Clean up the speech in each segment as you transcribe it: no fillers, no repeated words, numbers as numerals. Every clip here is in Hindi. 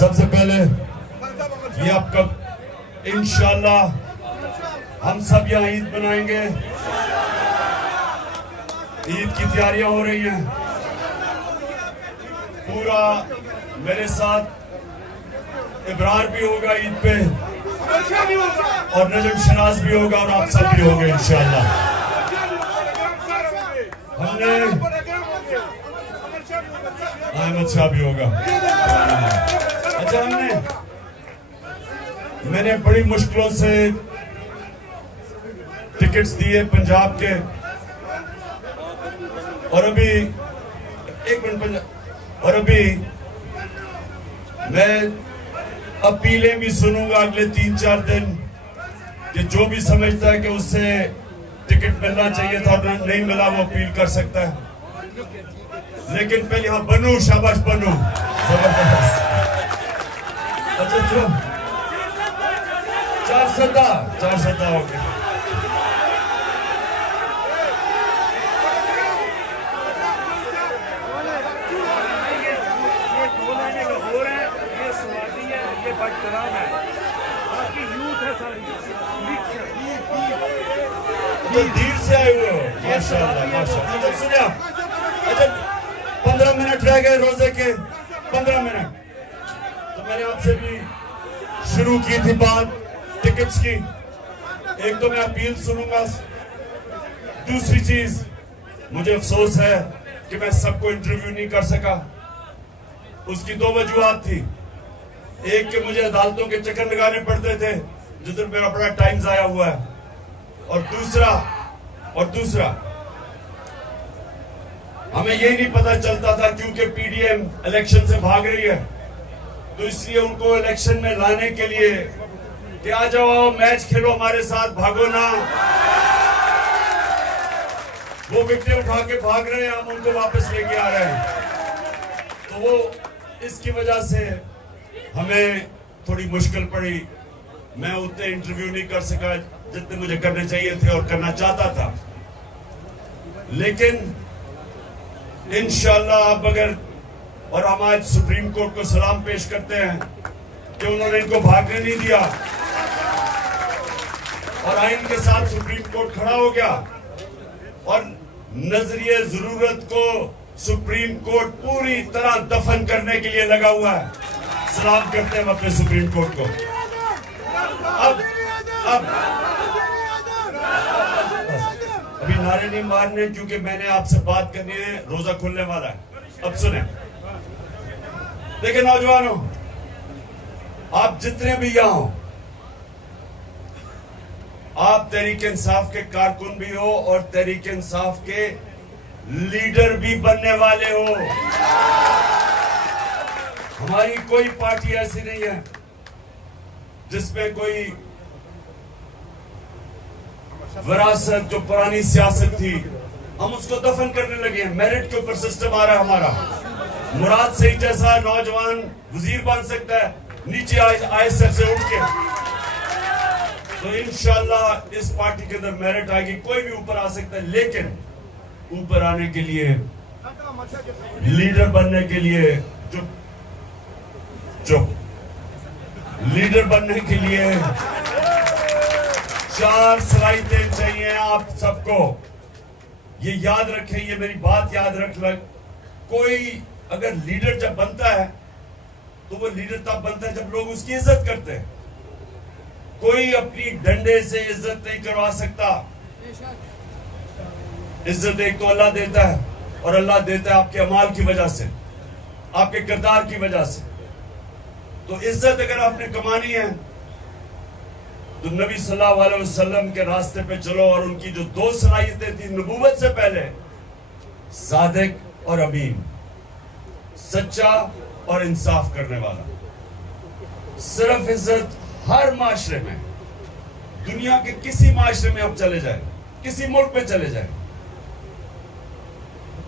सबसे पहले ये आपका इंशाल्लाह हम सब यहाँ ईद मनाएंगे। ईद की तैयारियां हो रही हैं। पूरा मेरे साथ इब्रार भी होगा ईद पे और नजम शनाज भी होगा और आप सब भी होंगे इंशाल्लाह। हमने अहमद शाह भी होगा। अच्छा, मैंने बड़ी मुश्किलों से टिकट्स दिए पंजाब के और अभी एक मिनट और अभी मैं अपीलें भी सुनूंगा अगले 3-4 दिन कि जो भी समझता है कि उससे टिकट मिलना चाहिए था और नहीं मिला वो अपील कर सकता है। लेकिन पहले यहाँ बनू, शाबाश बनू, जबरदस्त। अच्छा जो 4 हो गए। तो धीर से आए हुए हो, माशाल्लाह माशाल्लाह। अच्छा सुनिए आप, अच्छा 15 मिनट रह गए रोजे के, 15 मिनट। तो मैंने आपसे भी शुरू की थी बात टिकट्स की। एक तो मैं अपील सुनूंगा, दूसरी चीज मुझे अफसोस है कि मैं सबको इंटरव्यू नहीं कर सका। उसकी 2 वजूहात थी। एक कि मुझे अदालतों के चक्कर लगाने पड़ते थे जिधर मेरा बड़ा टाइम जाया हुआ है, और दूसरा हमें यही नहीं पता चलता था क्योंकि पीडीएम इलेक्शन से भाग रही है, तो इसलिए उनको इलेक्शन में लाने के लिए कि आ जाओ मैच खेलो हमारे साथ, भागो ना। वो विकेट उठा के भाग रहे हैं, हम उनको वापस लेके आ रहे हैं। तो वो इसकी वजह से हमें थोड़ी मुश्किल पड़ी। मैं उतने इंटरव्यू नहीं कर सका जितने मुझे करने चाहिए थे और करना चाहता था। लेकिन इंशाल्लाह अब अगर, और हम आज सुप्रीम कोर्ट को सलाम पेश करते हैं कि उन्होंने इनको भागने नहीं दिया और आइन के साथ सुप्रीम कोर्ट खड़ा हो गया और नजरिए जरूरत को सुप्रीम कोर्ट पूरी तरह दफन करने के लिए लगा हुआ है। सलाम करते हैं अपने सुप्रीम कोर्ट को। अब अभी नारे नहीं मारने क्योंकि मैंने आपसे बात करनी है, रोजा खुलने वाला है। अब सुने, देखिए नौजवानों, आप जितने भी यहां हो, आप तहरीक इंसाफ के कारकुन भी हो और तहरीक इंसाफ के लीडर भी बनने वाले हो। हमारी कोई पार्टी ऐसी नहीं है जिसमें कोई विरासत जो पुरानी सियासत थी हम उसको दफन करने लगे हैं। मेरिट के ऊपर सिस्टम आ रहा है हमारा। मुराद सही जैसा नौजवान वजीर बन सकता है नीचे आईएसएफ से उठ के। तो इंशाल्लाह इस पार्टी के अंदर मेरिट आएगी, कोई भी ऊपर आ सकता है। लेकिन ऊपर आने के लिए, लीडर बनने के लिए, चुप लीडर बनने के लिए 4 सलाहियतें चाहिए आप सबको। ये याद रखें, ये मेरी बात याद रख लग। कोई अगर लीडर जब बनता है तो वो लीडर तब बनता है जब लोग उसकी इज्जत करते हैं। कोई अपनी डंडे से इज्जत नहीं करवा सकता। इज्जत एक तो अल्लाह देता है और अल्लाह देता है आपके अमाल की वजह से, आपके किरदार की वजह से। तो इज्जत अगर आपने कमानी है तो नबी सल्लल्लाहु अलैहि वसल्लम के रास्ते पे चलो। और उनकी जो 2 सलाहियतें थी नबूवत से पहले, सादिक और अमीन, सच्चा और इंसाफ करने वाला। सिर्फ इज्जत हर माशरे में, दुनिया के किसी माशरे में आप चले जाए, किसी मुल्क में चले जाए,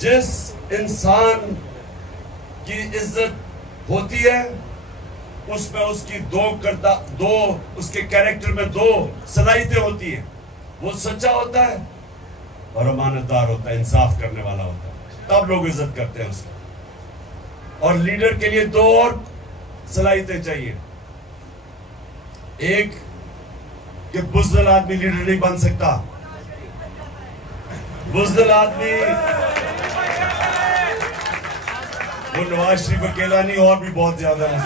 जिस इंसान की इज्जत होती है उसमें उसकी दो उसके कैरेक्टर में 2 सलाहियतें होती है। वो सच्चा होता है और अमानतदार होता है, इंसाफ करने वाला होता है, तब लोग इज्जत करते हैं उसको। और लीडर के लिए 2 और सलाहियतें चाहिए। एक कि बुज़दिल आदमी लीडर नहीं बन सकता। बुज़दिल आदमी वो नवाज शरीफ अकेला नहीं, और भी बहुत ज्यादा है।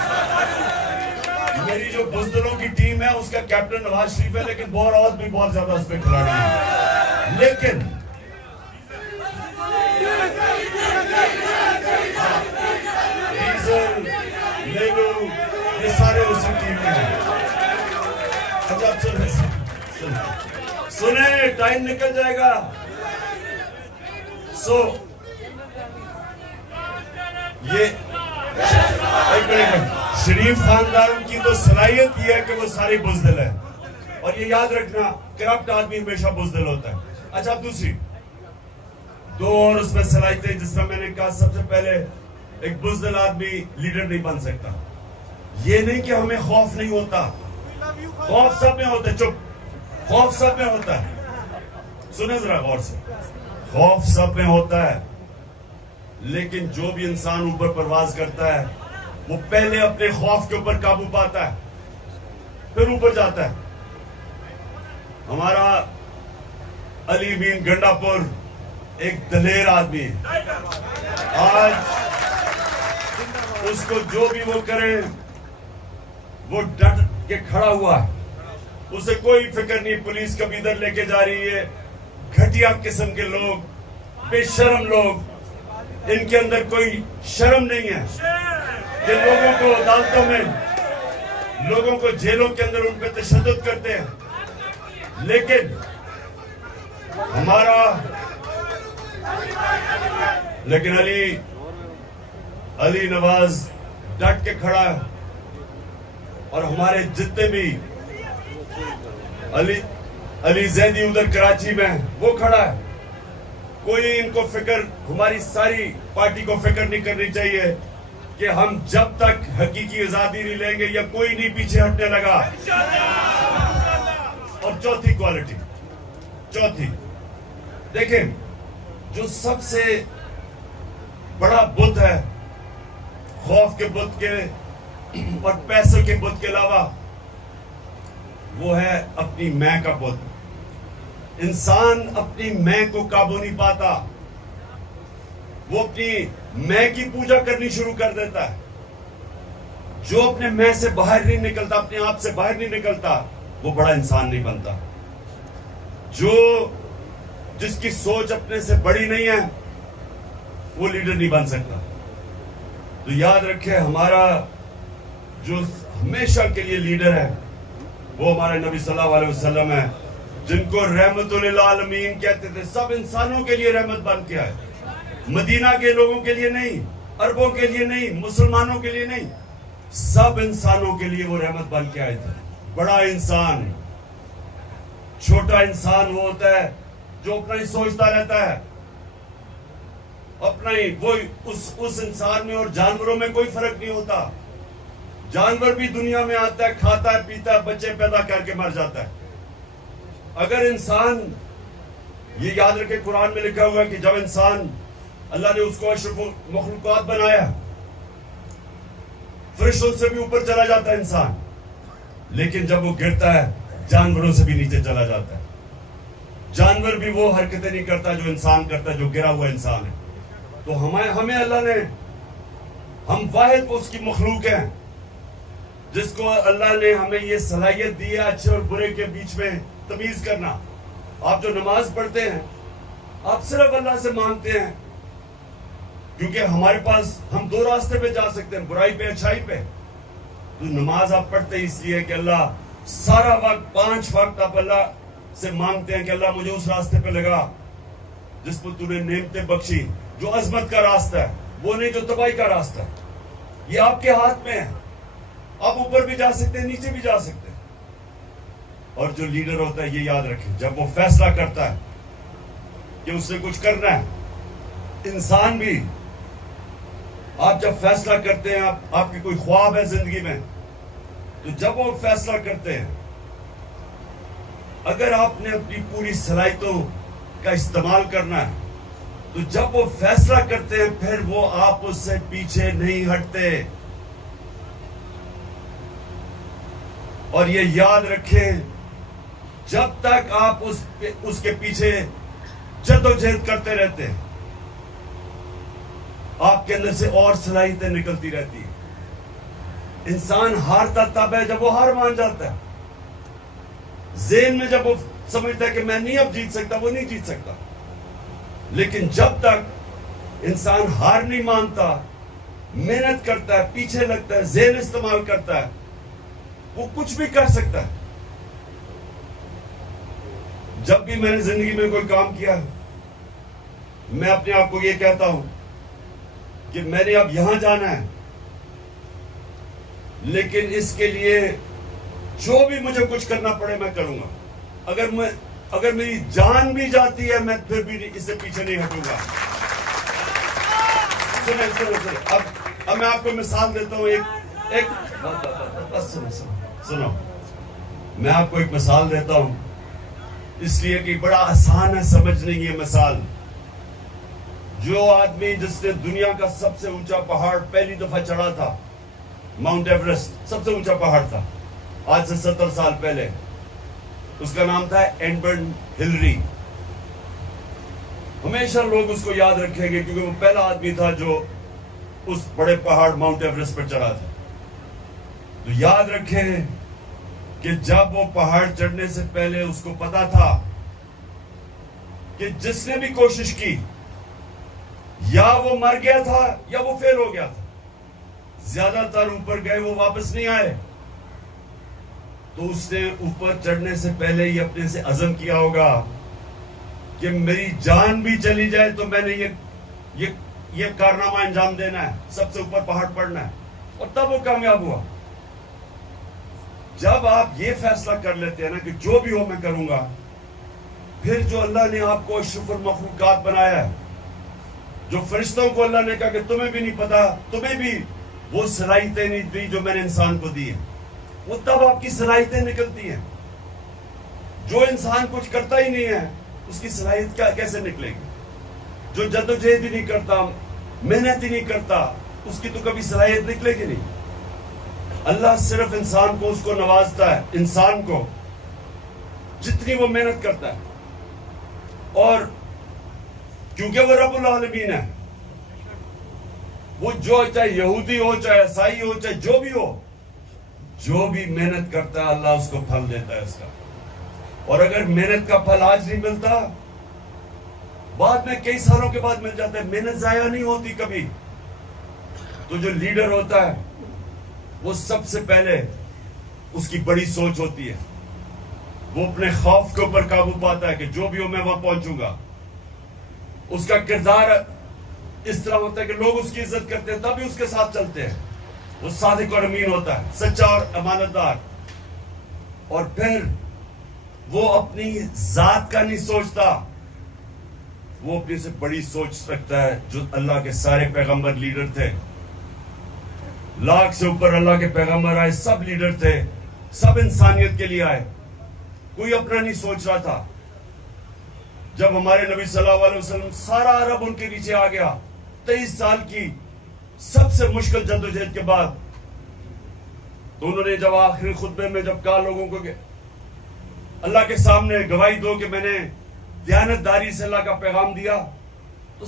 मेरी जो बुज़दिलों की टीम है उसका कैप्टन नवाज शरीफ है, लेकिन और भी बहुत ज्यादा उस पर खिलाड़ी है। लेकिन डीजल, लेलू, ये सारे उसी टीम में हैं। अच्छा, सुने, टाइम निकल जाएगा। ये एक मिनट, शरीफ खानदान की तो सलाहियत यह है कि वो सारे बुज़दिल है, और ये याद रखना, करप्ट आदमी हमेशा बुज़दिल होता है। अच्छा, दूसरी दो और उसमें सलाहियतें, जिसमें मैंने कहा सबसे पहले एक बुज़दिल आदमी लीडर नहीं बन सकता। ये नहीं कि हमें खौफ नहीं होता, खौफ सब में होता है। चुप, खौफ सब में होता है। सुने जरा गौर से, खौफ सब में होता है, लेकिन जो भी इंसान ऊपर परवाज करता है वो पहले अपने खौफ के ऊपर काबू पाता है, फिर ऊपर जाता है। हमारा अली मीन गंडापुर एक दलेर आदमी है। आज उसको जो भी वो करे वो डट के खड़ा हुआ है, उसे कोई फिक्र नहीं पुलिस कब इधर लेके जा रही है। घटिया किस्म के लोग, बेशर्म लोग, इनके अंदर कोई शर्म नहीं है। ये लोगों को अदालतों में, लोगों को जेलों के अंदर उन पर तशद्दुद करते हैं, लेकिन अली नवाज डट के खड़ा है, और हमारे जितने भी अली जैदी उधर कराची में वो खड़ा है। कोई इनको फिक्र, हमारी सारी पार्टी को फिक्र नहीं करनी चाहिए कि हम जब तक हकीकी आजादी नहीं लेंगे या कोई नहीं पीछे हटने लगा। और चौथी क्वालिटी, चौथी देखें, जो सबसे बड़ा बुत है खौफ के बुत के और पैसों के बुत के अलावा, वो है अपनी मैं का बुत। इंसान अपनी मैं को काबू नहीं पाता, वो अपनी मैं की पूजा करनी शुरू कर देता है। जो अपने मैं से बाहर नहीं निकलता, अपने आप से बाहर नहीं निकलता, वो बड़ा इंसान नहीं बनता। जिसकी सोच अपने से बड़ी नहीं है वो लीडर नहीं बन सकता। तो याद रखें, हमारा जो हमेशा के लिए लीडर है वो हमारे नबी सल्लल्लाहु अलैहि वसल्लम है, जिनको रहमतुल आलमीन कहते थे। सब इंसानों के लिए रहमत बन के आए, मदीना के लोगों के लिए नहीं, अरबों के लिए नहीं, मुसलमानों के लिए नहीं, सब इंसानों के लिए वो रहमत बन के आए थे। बड़ा इंसान, छोटा इंसान वो होता है जो अपना ही सोचता रहता है, अपना ही। वो उस इंसान में और जानवरों में कोई फर्क नहीं होता। जानवर भी दुनिया में आता है, खाता है, पीता है, बच्चे पैदा करके मर जाता है। अगर इंसान, ये याद रखे, कुरान में लिखा हुआ है कि जब इंसान, अल्लाह ने उसको अशरफ मखलूकात बनाया, फरिश्तों से भी ऊपर चला जाता है इंसान, लेकिन जब वो गिरता है जानवरों से भी नीचे चला जाता है। जानवर भी वो हरकतें नहीं करता जो इंसान करता है, जो गिरा हुआ इंसान है। तो हमें अल्लाह ने, हम वाहिद उसकी मखलूक हैं जिसको अल्लाह ने हमें ये सलाहियत दी है अच्छे और बुरे के बीच में तमीज करना। आप जो नमाज पढ़ते हैं, आप सिर्फ अल्लाह से मांगते हैं, क्योंकि हमारे पास, हम दो रास्ते पे जा सकते हैं, बुराई पे, अच्छाई पे। तो नमाज आप पढ़ते इसलिए कि अल्लाह, सारा वक्त 5 वक्त आप अल्लाह से मांगते हैं कि अल्लाह मुझे उस रास्ते पे लगा जिस पर तूने नेमतें बख्शी, जो अजमत का रास्ता है, वो नहीं जो तबाही का रास्ता है। ये आपके हाथ में है, आप ऊपर भी जा सकते हैं, नीचे भी जा सकते हैं। और जो लीडर होता है, ये याद रखें, जब वो फैसला करता है कि उससे कुछ करना है, इंसान भी, आप जब फैसला करते हैं, आपके कोई ख्वाब है जिंदगी में, तो जब वो फैसला करते हैं, अगर आपने अपनी पूरी सलाहियतों का इस्तेमाल करना है, तो जब वो फैसला करते हैं, फिर वो आप उससे पीछे नहीं हटते। और ये याद रखें, जब तक आप उसके पीछे जद्दोजहद करते रहते हैं, आपके अंदर से और सलाहियतें निकलती रहती है। इंसान हारता तब है जब वो हार मान जाता है। ज़हन में जब वो समझता है कि मैं नहीं अब जीत सकता, वो नहीं जीत सकता। लेकिन जब तक इंसान हार नहीं मानता, मेहनत करता है, पीछे लगता है, ज़हन इस्तेमाल करता है, वो कुछ भी कर सकता है। जब भी मैंने जिंदगी में कोई काम किया, मैं अपने आप को ये कहता हूं कि मैंने अब यहां जाना है, लेकिन इसके लिए जो भी मुझे कुछ करना पड़े मैं करूंगा। अगर मेरी जान भी जाती है, मैं फिर भी इससे पीछे नहीं हटूंगा। सुनो। अब मैं आपको मिसाल देता हूं। सुनो, मैं आपको एक मिसाल देता हूं, इसलिए कि बड़ा आसान है समझने की ये मिसाल। जो आदमी जिसने दुनिया का सबसे ऊंचा पहाड़ पहली दफा चढ़ा था, माउंट एवरेस्ट सबसे ऊंचा पहाड़ था, आज से 70 साल पहले, उसका नाम था एडमंड हिलरी। हमेशा लोग उसको याद रखेंगे क्योंकि वो पहला आदमी था जो उस बड़े पहाड़ माउंट एवरेस्ट पर चढ़ा था। तो याद रखें कि जब वो पहाड़ चढ़ने से पहले उसको पता था कि जिसने भी कोशिश की या वो मर गया था या वो फेल हो गया था। ज्यादातर ऊपर गए, वो वापस नहीं आए। तो उसने ऊपर चढ़ने से पहले ही अपने से अज़म किया होगा कि मेरी जान भी चली जाए तो मैंने ये कारनामा अंजाम देना है, सबसे ऊपर पहाड़ पड़ना है। और तब वो कामयाब हुआ। जब आप ये फैसला कर लेते हैं ना कि जो भी हो मैं करूंगा, फिर जो अल्लाह ने आपको अशरफुल मखलूकात बनाया है, जो फरिश्तों को अल्लाह ने कहा कि तुम्हें भी नहीं पता, तुम्हें भी वो सलाहियतें नहीं दी जो मैंने इंसान को दी है, वो तब आपकी सलाहियतें निकलती हैं। जो इंसान कुछ करता ही नहीं है, उसकी सलाहियत कैसे निकलेगी? जो जद्दोजहद ही नहीं करता, मेहनत ही नहीं करता, उसकी तो कभी सलाहियत निकलेगी नहीं। अल्लाह सिर्फ इंसान को उसको नवाजता है, इंसान को जितनी वो मेहनत करता है। और क्योंकि वो रब्बुल आलमीन है, वो जो चाहे यहूदी हो, चाहे ईसाई हो, चाहे जो भी हो, जो भी मेहनत करता है अल्लाह उसको फल देता है उसका। और अगर मेहनत का फल आज नहीं मिलता, बाद में कई सालों के बाद मिल जाता है। मेहनत जाया नहीं होती कभी। तो जो लीडर होता है वो सबसे पहले उसकी बड़ी सोच होती है, वो अपने खौफ के ऊपर काबू पाता है कि जो भी हो मैं वहां पहुंचूंगा। उसका किरदार इस तरह होता है कि लोग उसकी इज्जत करते हैं, तभी उसके साथ चलते हैं। वो सादिक और अमीन होता है, सच्चा और अमानतदार। और फिर वो अपनी जात का नहीं सोचता, वो अपनी से बड़ी सोच रखता है। जो अल्लाह के सारे पैगंबर लीडर थे, लाख से ऊपर अल्लाह के पैगंबर आए, सब लीडर थे, सब इंसानियत के लिए आए, कोई अपना नहीं सोच रहा था। जब हमारे नबी सल्लल्लाहु अलैहि वसल्लम, सारा अरब उनके नीचे आ गया 23 साल की सबसे मुश्किल जद्दोजहद के बाद, तो उन्होंने जब आखिरी खुतबे में जब कहा लोगों को कि अल्लाह के सामने गवाही दो कि मैंने दयानतदारी से अल्लाह का पैगाम दिया, तो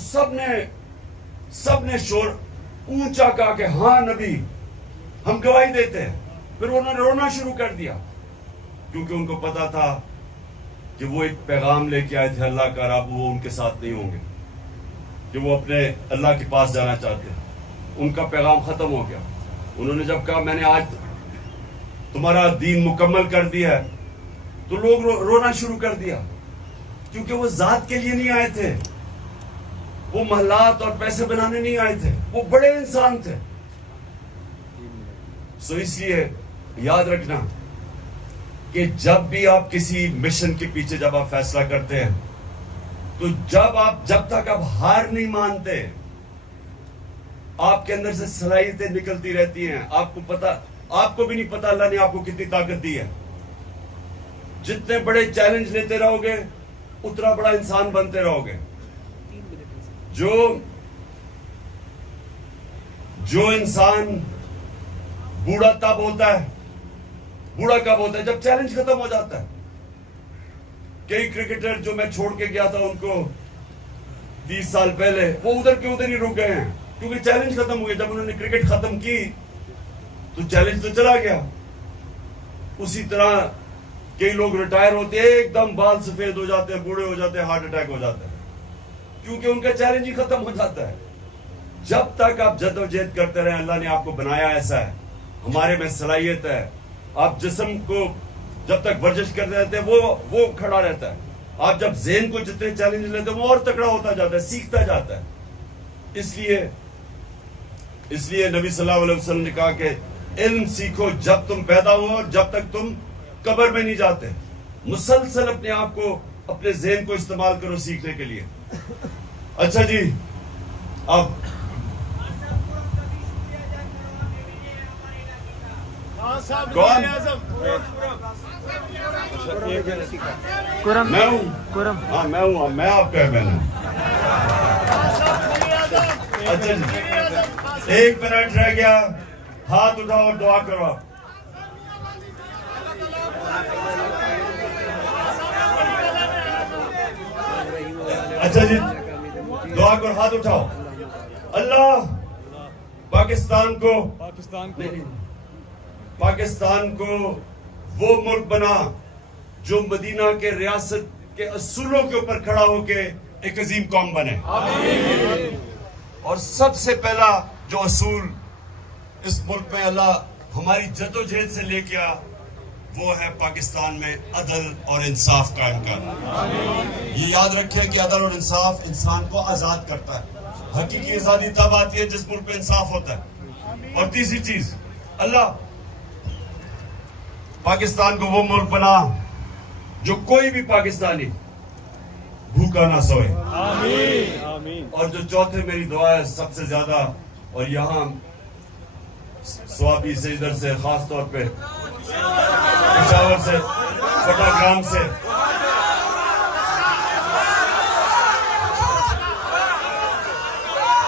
सबने शोर ऊंचा कहा कि हाँ नबी, हम गवाही देते हैं। फिर उन्होंने रोना शुरू कर दिया, क्योंकि उनको पता था कि वो एक पैगाम लेके आए थे अल्लाह का, अब वो उनके साथ नहीं होंगे, कि वो अपने अल्लाह के पास जाना चाहते हैं। उनका पैगाम खत्म हो गया। उन्होंने जब कहा मैंने आज तुम्हारा दीन मुकम्मल कर दिया है, तो लोग रोना शुरू कर दिया, क्योंकि वो जात के लिए नहीं आए थे, वो महलात और पैसे बनाने नहीं आए थे, वो बड़े इंसान थे। सो इसलिए याद रखना कि जब भी आप किसी मिशन के पीछे जब आप फैसला करते हैं, तो जब तक आप हार नहीं मानते, आपके अंदर से सलाहियतें निकलती रहती हैं। आपको भी नहीं पता अल्लाह ने आपको कितनी ताकत दी है। जितने बड़े चैलेंज लेते रहोगे, उतना बड़ा इंसान बनते रहोगे। जो इंसान बूढ़ा तब होता है बूढ़ा कब होता है? जब चैलेंज खत्म हो जाता है। कई क्रिकेटर जो मैं छोड़ के गया था उनको 20 साल पहले, वो उधर के उधर ही रुक गए हैं, क्योंकि चैलेंज खत्म हो गया। जब उन्होंने क्रिकेट खत्म की तो चैलेंज तो चला गया। उसी तरह कई लोग रिटायर होते हैं, एकदम बाल सफेद हो जाते हैं, बूढ़े हो जाते हैं, हार्ट अटैक हो जाता है, क्योंकि उनका चैलेंज ही खत्म हो जाता है। जब तक आप जद्दोजहद करते रहे, अल्लाह ने आपको बनाया ऐसा है, हमारे में सलाहियत है। आप जिस्म को जब तक वर्जिश करते रहते हैं वो खड़ा रहता है। आप जब ज़हन को जितने चैलेंज लेते हैं वो और तगड़ा होता जाता है, सीखता जाता है। इसलिए नबी सल्लल्लाहु अलैहि वसल्लम ने कहा कि इल्म सीखो जब तुम पैदा हो और जब तक तुम कब्र में नहीं जाते। मुसलसल अपने आप को, अपने ज़हन को इस्तेमाल करो सीखने के लिए। अच्छा जी, अब कौन? मैं हूँ। हाँ मैं हूँ, मैं आपका बहन। अच्छा जी, 1 मिनट रह गया, हाथ उठाओ और दुआ करो आप। अच्छा जी, दुआ करो, हाथ उठाओ। अल्लाह पाकिस्तान को वो मुल्क बना जो मदीना के रियासत के असूलों के ऊपर खड़ा होके एक अजीम कौम बने। और सबसे पहला जो असूल इस मुल्क में अल्लाह हमारी जद्दोजहद से लेके आ, वो है पाकिस्तान में अदल और इंसाफ कायम करना। ये याद रखें कि अदल और इंसाफ इंसान को आजाद करता है। हकीकी आजादी तब आती है जिस मुल्क में इंसाफ होता है। और तीसरी चीज, अल्लाह पाकिस्तान को वो मुल्क बना जो कोई भी पाकिस्तानी भूखा ना सोए। आमीन। और जो चौथे मेरी दुआ है सबसे ज्यादा, और यहाँ स्वाबी से, इधर से, खास तौर पे पिशावर से, फटाग्राम से,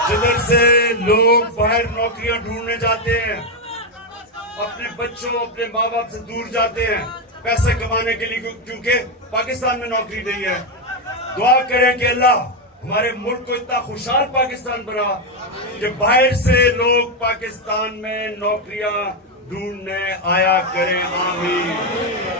जिधर से लोग बाहर नौकरियां ढूंढने जाते हैं, अपने बच्चों, अपने माँ बाप से दूर जाते हैं पैसे कमाने के लिए, क्योंकि पाकिस्तान में नौकरी नहीं है। दुआ करें कि अल्लाह हमारे मुल्क को इतना खुशहाल पाकिस्तान बना कि बाहर से लोग पाकिस्तान में नौकरियां ढूंढने आया करें। आमीन।